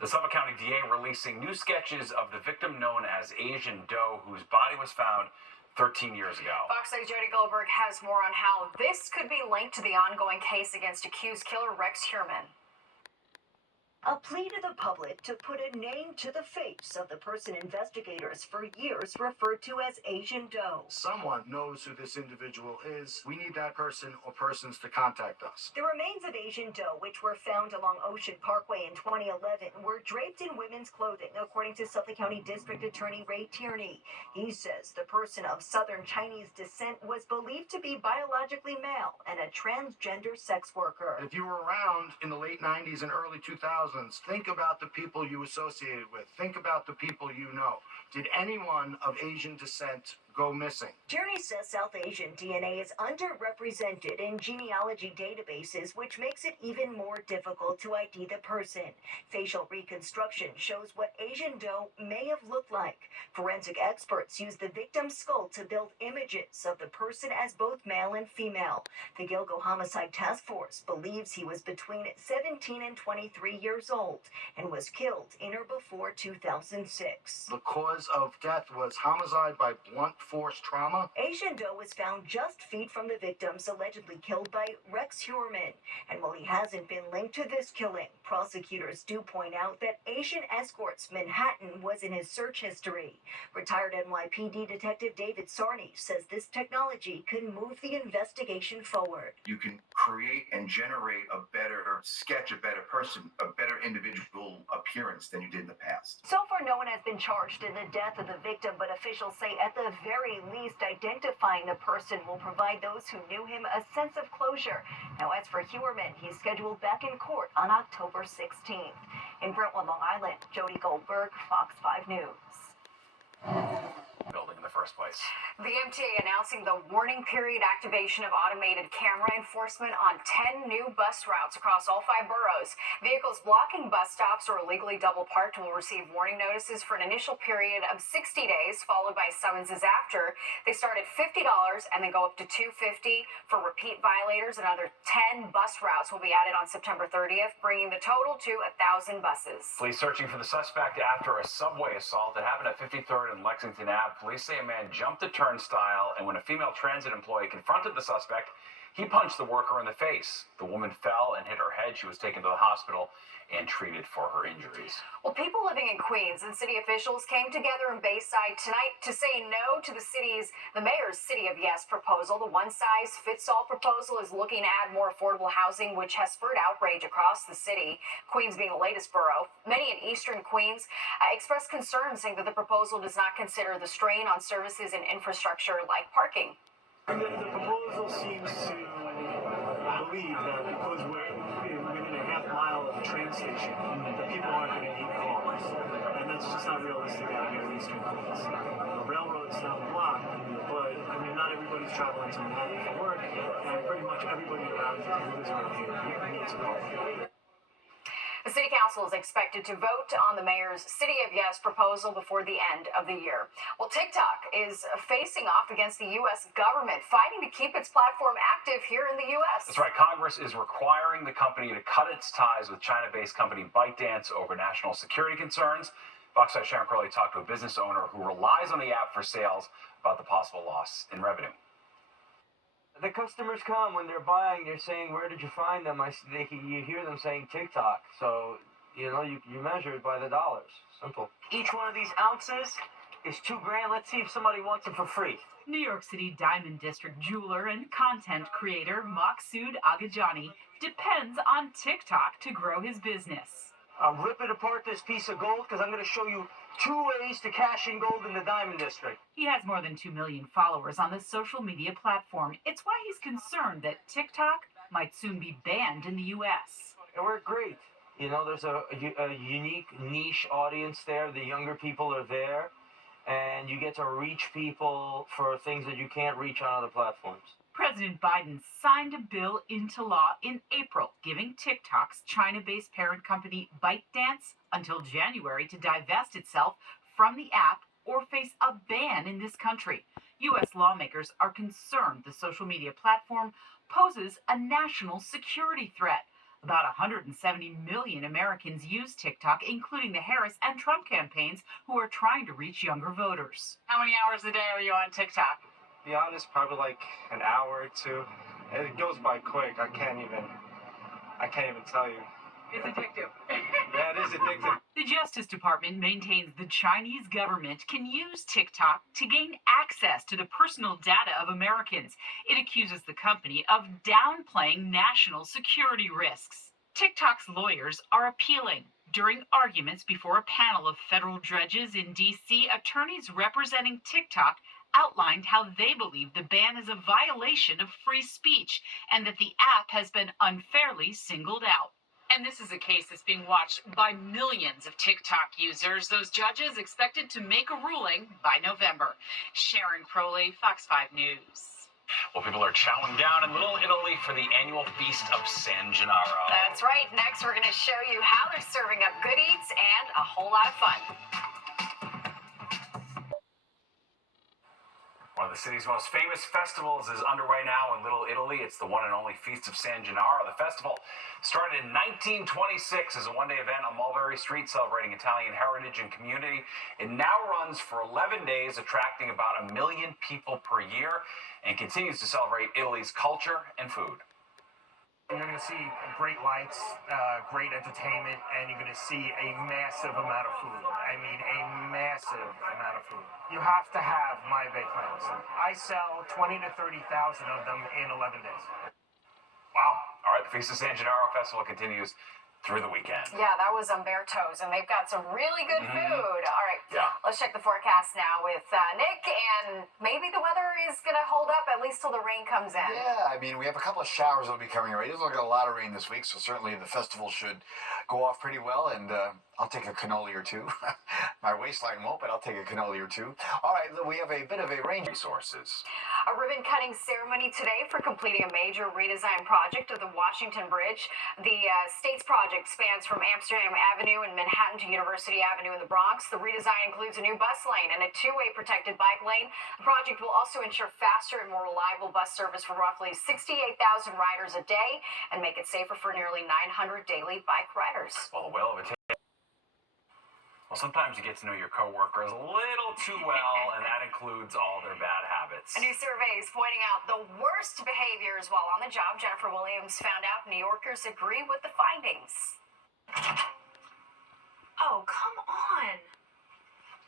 The Suffolk County DA releasing new sketches of the victim known as Asian Doe, whose body was found 13 years ago. Fox 6's Jody Goldberg has more on how this could be linked to the ongoing case against accused killer Rex Heuermann. A plea to the public to put a name to the face of the person investigators for years referred to as Asian Doe. Someone knows who this individual is. We need that person or persons to contact us. The remains of Asian Doe, which were found along Ocean Parkway in 2011, were draped in women's clothing, according to Suffolk County District Attorney Ray Tierney. He says the person of Southern Chinese descent was believed to be biologically male and a transgender sex worker. If you were around in the late 90s and early 2000s, think about the people you associated with. Think about the people you know. Did anyone of Asian descent go missing? Tierney says South Asian DNA is underrepresented in genealogy databases, which makes it even more difficult to ID the person. Facial reconstruction shows what Asian Doe may have looked like. Forensic experts use the victim's skull to build images of the person as both male and female. The Gilgo Homicide Task Force believes he was between 17 and 23 years old and was killed in or before 2006. The cause of death was homicide by blunt force trauma. Asian Doe was found just feet from the victims allegedly killed by Rex Heuermann. And while he hasn't been linked to this killing, prosecutors do point out that Asian Escorts Manhattan was in his search history. Retired NYPD Detective David Sarney says this technology could move the investigation forward. You can create and generate a better sketch, a better person, a better individual appearance than you did in the past. So far, no one has been charged in the death of the victim, but officials say at the very least, identifying the person will provide those who knew him a sense of closure. Now, as for Heuermann, he's scheduled back in court on October 16th. In Brentwood, Long Island, Jody Goldberg, Fox 5 News. Building in the first place. The MTA announcing the warning period activation of automated camera enforcement on 10 new bus routes across all 5 boroughs. Vehicles blocking bus stops or illegally double parked will receive warning notices for an initial period of 60 days, followed by summonses after. They start at $50 and then go up to $250 for repeat violators. Another 10 bus routes will be added on September 30th, bringing the total to 1,000 buses. Police searching for the suspect after a subway assault that happened at 53rd and Lexington Ave. Police say a man jumped the turnstile, and when a female transit employee confronted the suspect, he punched the worker in the face. The woman fell and hit her head. She was taken to the hospital and treated for her injuries. Well, people living in Queens and city officials came together in Bayside tonight to say no to the mayor's City of Yes proposal. The one-size-fits-all proposal is looking to add more affordable housing, which has spurred outrage across the city, Queens being the latest borough. Many in eastern Queens expressed concern, saying that the proposal does not consider the strain on services and infrastructure like parking. The proposal seems to believe that because we're within a half mile of the train station, that people aren't going to need cars. And that's just not realistic out here in Eastern Queens. The railroad's down the block, but I mean, not everybody's traveling to Manhattan for work, and pretty much everybody around who lives around here needs a car. The City Council is expected to vote on the mayor's City of Yes proposal before the end of the year. Well, TikTok is facing off against the U.S. government, fighting to keep its platform active here in the U.S. That's right. Congress is requiring the company to cut its ties with China-based company ByteDance over national security concerns. Fox 5's Sharon Crowley talked to a business owner who relies on the app for sales about the possible loss in revenue. The customers come when they're buying. They're saying, "Where did you find them?" You hear them saying TikTok. So you measure it by the dollars. Simple. Each one of these ounces is $2,000. Let's see if somebody wants them for free. New York City Diamond District jeweler and content creator Maksud Agajani depends on TikTok to grow his business. I'm ripping apart this piece of gold because I'm going to show you 2 ways to cash in gold in the Diamond District. He has more than 2 million followers on the social media platform. It's why he's concerned that TikTok might soon be banned in the U.S. It worked great. There's a unique niche audience there. The younger people are there, and you get to reach people for things that you can't reach on other platforms. President Biden signed a bill into law in April, giving TikTok's China-based parent company ByteDance until January to divest itself from the app or face a ban in this country. U.S. lawmakers are concerned the social media platform poses a national security threat. About 170 million Americans use TikTok, including the Harris and Trump campaigns, who are trying to reach younger voters. How many hours a day are you on TikTok? To be honest, probably like an hour or two. It goes by quick. I can't even tell you. It's addictive. Yeah, it is addictive. The Justice Department maintains the Chinese government can use TikTok to gain access to the personal data of Americans. It accuses the company of downplaying national security risks. TikTok's lawyers are appealing. During arguments before a panel of federal judges in D.C., attorneys representing TikTok outlined how they believe the ban is a violation of free speech and that the app has been unfairly singled out. And this is a case that's being watched by millions of TikTok users. Those judges expected to make a ruling by November. Sharon Crowley, Fox 5 News. Well, people are chowing down in Little Italy for the annual Feast of San Gennaro. That's right. Next, we're going to show you how they're serving up good eats and a whole lot of fun. One of the city's most famous festivals is underway now in Little Italy. It's the one and only Feast of San Gennaro. The festival started in 1926 as a one-day event on Mulberry Street celebrating Italian heritage and community. It now runs for 11 days, attracting about 1 million people per year, and continues to celebrate Italy's culture and food. You're going to see great lights, great entertainment, and you're going to see a massive amount of food. I mean, a massive amount of food. You have to have my baked plants. I sell 20 to 30,000 of them in 11 days. Wow. All right, the Feast of San Gennaro Festival continues through the weekend. Yeah, that was Umberto's, and they've got some really good food. All right, let's check the forecast now with Nick, and maybe the weather is going to hold up at least till the rain comes in. Yeah, I mean, we have a couple of showers that'll be coming already. There's a lot of rain this week, so certainly the festival should go off pretty well, and I'll take a cannoli or two. My waistline won't, but I'll take a cannoli or two. All right, we have a bit of a range of resources. A ribbon-cutting ceremony today for completing a major redesign project of the Washington Bridge. The state's project spans from Amsterdam Avenue in Manhattan to University Avenue in the Bronx. The redesign includes a new bus lane and a two-way protected bike lane. The project will also ensure faster and more reliable bus service for roughly 68,000 riders a day and make it safer for nearly 900 daily bike riders. Well, the whale of a Well, sometimes you get to know your coworkers a little too well, and that includes all their bad habits. A new survey is pointing out the worst behaviors while on the job. Jennifer Williams found out New Yorkers agree with the findings. Oh, come on.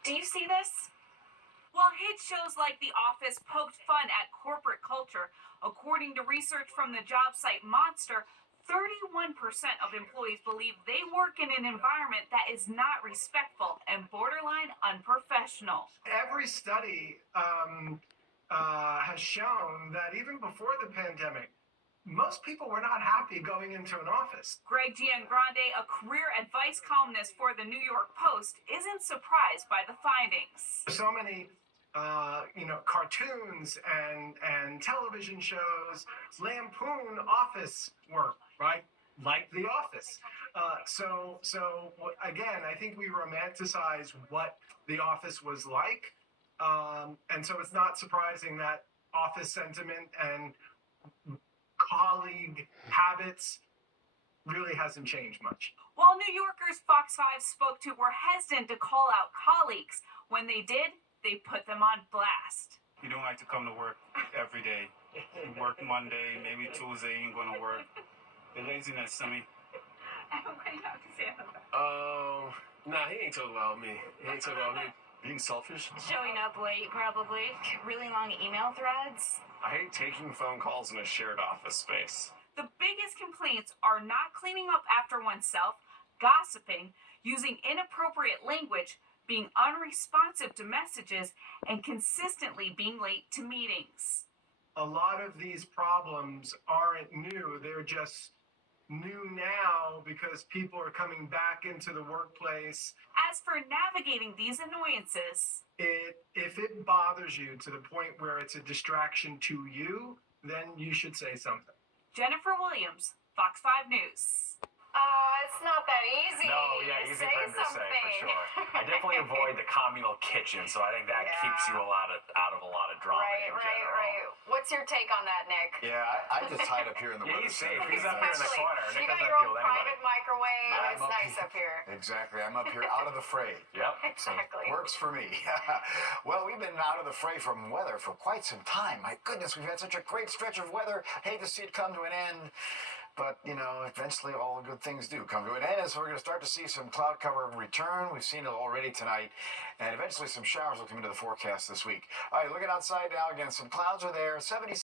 Do you see this? While hit shows like The Office poked fun at corporate culture, according to research from the job site Monster, 31% of employees believe they work in an environment that is not respectful and borderline unprofessional. Every study has shown that even before the pandemic, most people were not happy going into an office. Greg Giangrande, a career advice columnist for the New York Post, isn't surprised by the findings. So many cartoons and television shows lampoon office work, right? Like The Office. So again, I think we romanticize what The Office was like. And so it's not surprising that office sentiment and colleague habits really hasn't changed much. While New Yorkers Fox 5 spoke to were hesitant to call out colleagues, when they did, they put them on blast. You don't like to come to work every day. You work Monday, maybe Tuesday, you ain't going to work. The laziness, I mean. What do you have to say about that? Nah, he ain't talking about me. He ain't talking about me. Being selfish. Showing up late, probably. Really long email threads. I hate taking phone calls in a shared office space. The biggest complaints are not cleaning up after oneself, gossiping, using inappropriate language, being unresponsive to messages, and consistently being late to meetings. A lot of these problems aren't new. They're just new now because people are coming back into the workplace. As for navigating these annoyances, if it bothers you to the point where it's a distraction to you, then you should say something. Jennifer Williams, Fox 5 News. It's not that easy. No, yeah, easy Say for him to say for something. sure. I definitely avoid the communal kitchen, so I think that keeps you out of a lot of drama in general. Right. What's your take on that, Nick? Yeah, I just hide up here in the Yeah, weather he's safe. center. He's up here in the corner. You Nick got doesn't your deal own with anybody. private microwave. I'm It's up nice here. up here. Exactly. I'm up here out of the fray. Yep. Exactly. Works for me. Well, we've been out of the fray from weather for quite some time. My goodness, we've had such a great stretch of weather. Hate to see it come to an end. But, eventually all good things do come to an end. So we're going to start to see some cloud cover return. We've seen it already tonight. And eventually some showers will come into the forecast this week. All right, looking outside now again. Some clouds are there. 76